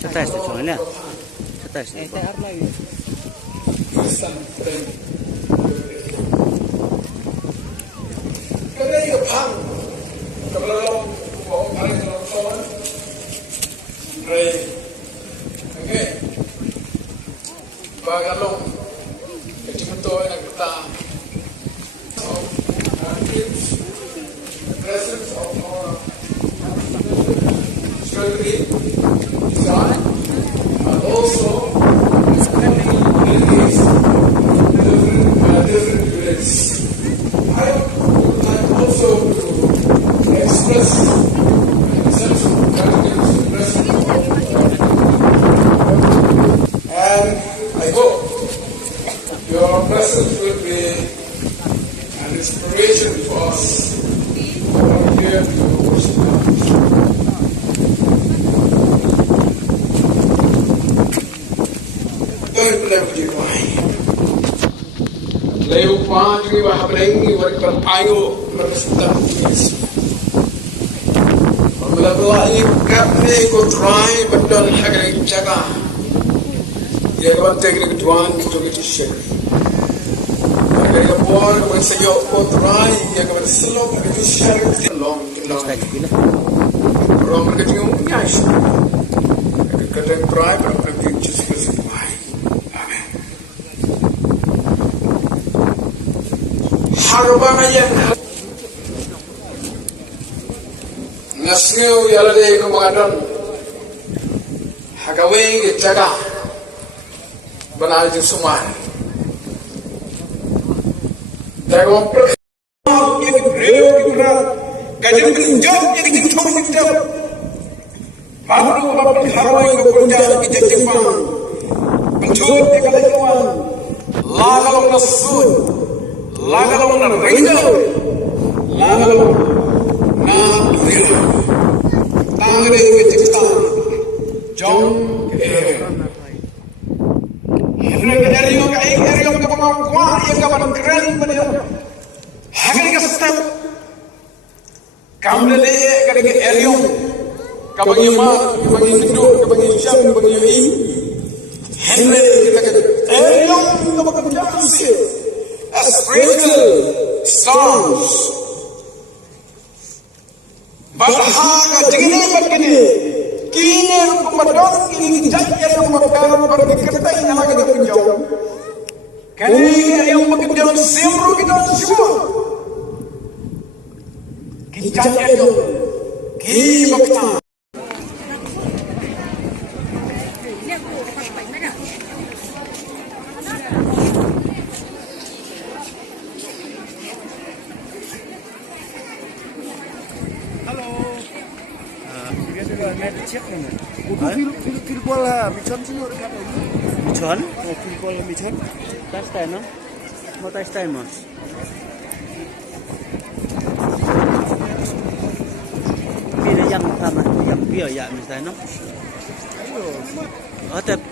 Cetai soalnya. Cetai. I hope your presence will be an inspiration for us who are here to worship God. Don't let me why. Leu panjang bahaplengi warga ayo berstatus. Melabelai kami ko try betul hagari jaga. Dia kan teknik tuan kita share. Agar kapal kami sayo ko try dia kan selok itu share long. Rom kita yung nyas. Kita try berapa kita just why. Amen. Harapan aja. Nasneu yalade ko magadon. Hagawin jaga. Banal di sumar. Dalam yang real kita kajian berjauh yang dihitung kita. Baru bapak harai berkunjung di Jepang. Berjauh di Kalimantan. Lagalong nasun, lagalong naringal, lagalong nadunia. Tangre Jepang, John Kerr. Area ka pangkuha, iya ka panangkran ba niya? Hagal ka sa step. Kamdali ka nag area. Kapag ima, kapag indo, kapag isyam, kapag ihi. Henry kita ka area ka pagkakamsi. Spiritual storms. Balaha ka tingin ba kini? Kini pemadon kini jaya yang makanan pada kita ini lagi berjauh. Kini yang berjauh semua kita semua. Kita jaya kini bakta. Filpol ha, Michon sino dekat ini? Michon? Oh, Filpol Michon. Tas time no? Mau tas time mas. Bila yang utama, yang biaya misalnya no? Oh, tep.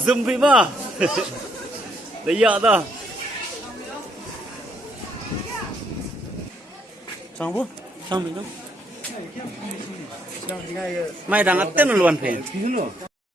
Zoom phim à? Đấy giờ đó. Xong bố, xong mình đâu? Mày đang ăn tên luôn phim.